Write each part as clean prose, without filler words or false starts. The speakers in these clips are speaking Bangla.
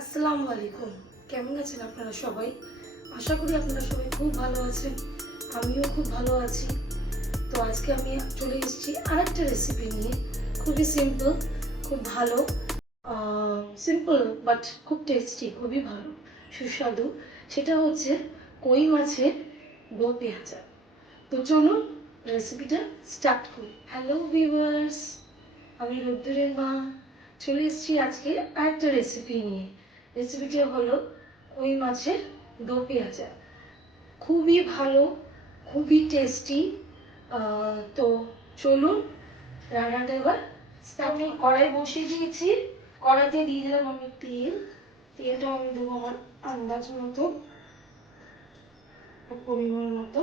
আসসালামু আলাইকুম। কেমন আছেন আপনারা সবাই? আশা করি আপনারা সবাই খুব ভালো আছেন। আমিও খুব ভালো আছি। তো আজকে আমি চলে এসেছি আরেকটা রেসিপি নিয়ে। খুবই সিম্পল, খুব ভালো, সিম্পল বাট খুব টেস্টি, খুবই ভালো, সুস্বাদু। সেটা হচ্ছে কই মাছের দো পেঁয়াজা। তো চলুন রেসিপিটা স্টার্ট করি। হ্যালো ভিউয়ার্স, আমি রোদ্দুরের মা চলে এসেছি আজকে আরেকটা রেসিপি নিয়ে। রেসিপিটা হলো কই মাছের দো পেঁয়াজা। খুবই ভালো, খুবই টেস্টি। তো চলুন রান্নাটা এবার আমি কড়াই বসিয়ে দিয়েছি। কড়াইতে দিয়ে দিলাম আমি তেল। তেলটা আমি দেবো আমার আন্দাজ মতো, পরিমাণ মতো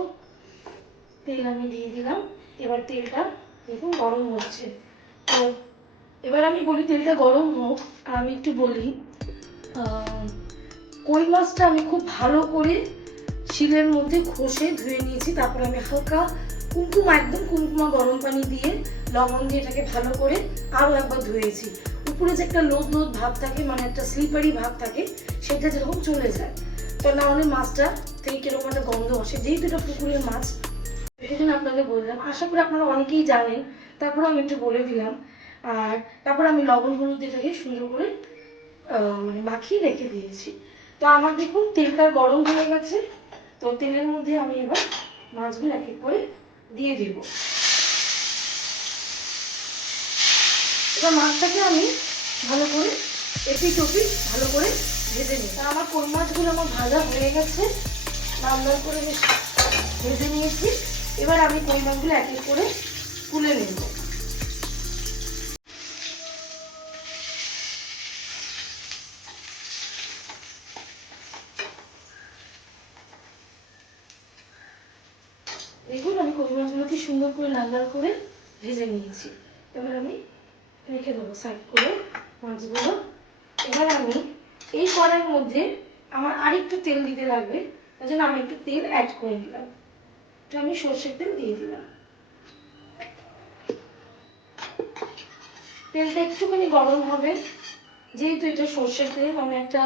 তেল আমি দিয়ে দিলাম। এবার তেলটা দেখুন গরম হচ্ছে। তো এবার আমি বলি তেলটা গরম হোক, আর আমি একটু বলি কই মাছটা আমি খুব ভালো করে শিলের মধ্যে ঘষে ধুয়ে নিয়েছি। তারপরে আমি হালকা কুমকুমা, একদম কুমকুমা গরম পানি দিয়ে লবণ দিয়ে এটাকে ভালো করে আরও একবার ধুয়েছি। উপরে যে একটা লোদ লোদ ভাব থাকে, মানে একটা স্লিপারি ভাব থাকে, সেটা যেরকম চলে যায়। তো না হলে মাছটা থেকে কিরকম একটা গন্ধ আসে, যেহেতু এটা পুকুরের মাছ, সেই জন্য আপনাদের বললাম। আশা করি আপনারা অনেকেই জানেন, তারপরে আমি একটু বলে দিলাম। আর তারপর আমি লবণ হলুদ এটাকে সুন্দর করে মানে মাখিয়ে রেখে দিয়েছি। তো আমার দেখুন তেলটা গরম হয়ে গেছে। তো তেলের মধ্যে আমি এবার মাছগুলো এক এক করে দিয়ে দিব। এবার মাছটাকে আমি ভালো করে এপিট ওপিট ভালো করে ভেজে নিই। তা আমার কোন মাছগুলো আমার ভাজা হয়ে গেছে, লাল লাল করে বেশ ভেজে নিয়েছি। এবার আমি কই মাছগুলো এক এক করে তুলে নেব। দেখুন আমি কই মাছগুলোকে সুন্দর করে লাল লাল করে ভেজে নিয়েছি। এবার আমি রেখে দেবো সাইড করে মাছগুলো। এবার আমি এই কড়াইয়ের মধ্যে আমার আরেকটু তেল দিতে লাগবে, তার জন্য আমি একটু তেল অ্যাড করে দিলাম। তো আমি সর্ষের তেল দিয়ে দিলাম। তেলটা একটুখানি গরম হবে, যেহেতু এটা সর্ষের তেল, মানে একটা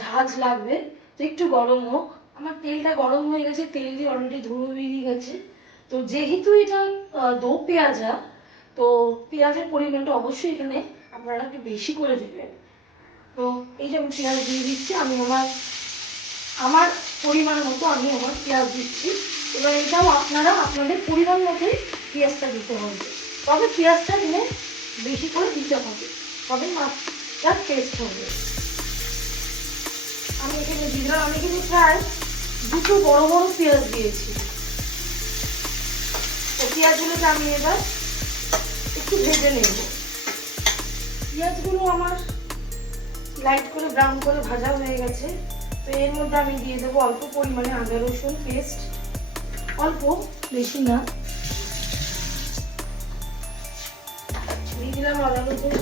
ঝাঁঝ লাগবে, তো একটু গরম হোক। আমার তেলটা গরম হয়ে গেছে, তেল দিয়ে অলরেডি ধুলো বেরিয়ে গেছে। তো যেহেতু এটা দো পেঁয়াজা, তো পেঁয়াজের পরিমাণটা অবশ্যই এখানে আপনারা একটু বেশি করে দেবেন। তো এই যে আমি পেঁয়াজ দিয়ে দিচ্ছি, আমি আমার আমার পরিমাণ মতো আমি আমার পেঁয়াজ দিচ্ছি। এবার এটাও আপনারা আপনাদের পরিমাণ মতোই পেঁয়াজটা দিতে হবে, তবে পেঁয়াজটা দিলে বেশি করে দিতে হবে, তবে মাছটা টেস্ট হবে। আমি এখানে দিলাম, আমি কিন্তু প্রায় দুটো বড় বড় পেঁয়াজ দিয়েছি। তো পেঁয়াজগুলোকে আমি এবার একটু ভেজে নেব। পেঁয়াজগুলো আমার লাইট করে ব্রাউন করে ভাজা হয়ে গেছে। তো এর মধ্যে আমি দিয়ে দেবো অল্প পরিমাণে আদা রসুন পেস্ট, অল্প, বেশি না। দিয়ে দিলাম আদা রসুন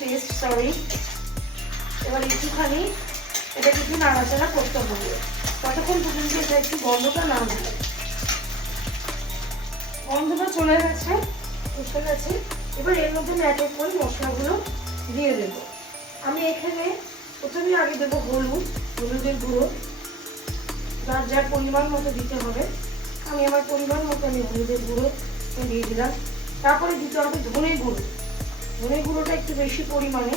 পেস্ট, সরি। এবার একটুখানি এটা কিছু নাড়াচাড়া করতে হবে, ততক্ষণ পর্যন্ত এটা একটু গন্ধটা না হবে। গন্ধটা চলে গেছে, বসে গেছে। এবার এর মধ্যে আমি এক এক করে মশলাগুলো দিয়ে দেবো। আমি এখানে প্রথমে আগে দেবো হলুদের গুঁড়ো, যার যার পরিমাণ মতো দিতে হবে। আমি আমার পরিমাণ মতো আমি হলুদের গুঁড়ো দিয়ে দিলাম। তারপরে দিতে হবে ধনে গুঁড়োটা একটু বেশি পরিমাণে।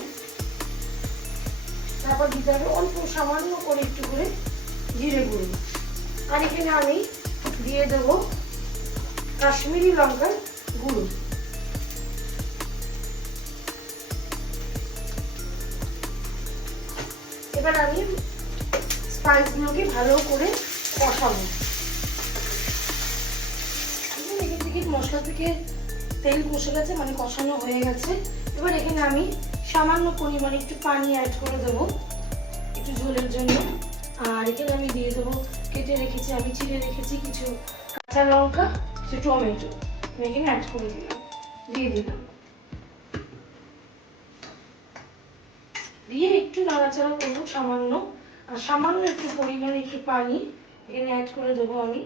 তারপর দিতে হবে অল্প সামান্য করে একটু করে জিরে গুঁড়ো। আর এখানে আমি দিয়ে দেবো কাশ্মীরি লঙ্কার গুঁড়ো। এবার আমি স্পাইসগুলোকে ভালো করে কষাবো। এখান থেকে মশলা থেকে তেল কষে গেছে, মানে কষানো হয়ে গেছে। এবার এখানে আমি সামান্য পরিমাণে একটু পানি অ্যাড করে দেবো একটু ঝোলের জন্য। আর এখানে আমি দিয়ে দেবো চিড়ে রেখেছি কিছু কাঁচা লঙ্কা, কিছু টমেটো, আমি এখানে অ্যাড করে দিয়ে দিলাম। দিয়ে একটু নাড়াচাড়া করবো সামান্য, আর সামান্য একটু পরিমাণে একটু পানি এখানে অ্যাড করে দেবো। আমি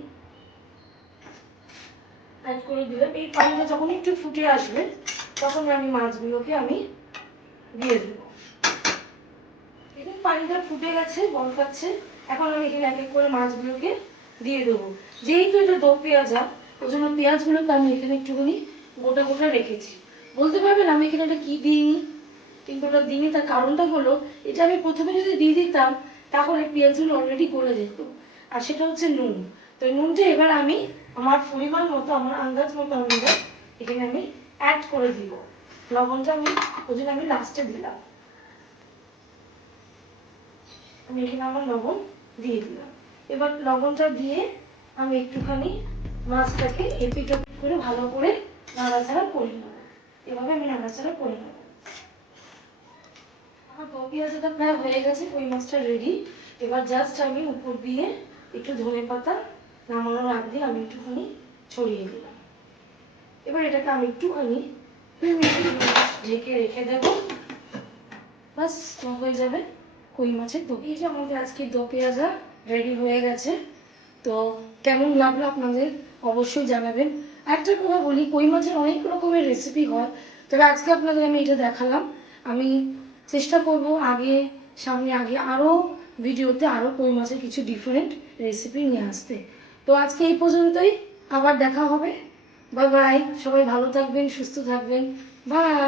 অ্যাড করে দিলাম। এই পানিটা যখন একটু ফুটে আসবে, তখন আমি মাছগুলোকে আমি দিয়ে দেবো। পানিটা ফুটে গেছে, বল পাচ্ছে। এখন আমি এখানে এক এক করে মাছগুলোকে দিয়ে দেবো। যেহেতু এটা দো পেঁয়াজা, ওই জন্য পেঁয়াজগুলোকে আমি এখানে একটুখানি গোটা গোটা রেখেছি। বলতে পারবেন আমি এখানে এটা কি দিইনি, কিন্তু ওটা দিইনি তার কারণটা হলো এটা আমি প্রথমে যদি দিয়ে দিতাম তাহলে পেঁয়াজগুলো অলরেডি গলে যেত, আর সেটা হচ্ছে নুন। তো নুনটা এবার আমি আমার পরিমাণ মতো, আমার আন্দাজ মতো অনুযায়ী এখানে আমি অ্যাড করে দিব। লবণটা আমি ওই জন্য আমি লাস্টে দিলাম। আমি এখানে আমার লবণ দিয়ে দিলাম। এবার লবণটা দিয়ে আমি একটুখানি মাছটাকে এপিট ওপিট করে ভালো করে নাড়াচাড়া করে নেব। এভাবে আমি নাড়াচাড়া করে নেব। আমার দো পেঁয়াজটা প্রায় হয়ে গেছে, কই মাছটা রেডি। এবার জাস্ট আমি উপর দিয়ে একটু ধনে পাতা নামানোর আগ দিয়ে আমি একটুখানি ছড়িয়ে দিলাম। এবার এটাকে আমি একটুখানি ঢেকে রেখে দেবো। বাস হয়ে যাবে কই মাছের দো। এই যে আমাদের আজকে দো পেঁয়াজা রেডি হয়ে গেছে। তো কেমন লাগলো আপনাদের অবশ্যই জানাবেন। একটা কথা বলি, কই মাছের অনেক রকমের রেসিপি হয়, তবে আজকে আপনাদের আমি এটা দেখালাম। আমি চেষ্টা করব সামনে আরও ভিডিওতে আরও কই মাছের কিছু ডিফারেন্ট রেসিপি নিয়ে আসতে। তো আজকে এই পর্যন্তই, আবার দেখা হবে। বাই বাই, সবাই ভালো থাকবেন, সুস্থ থাকবেন। বাই।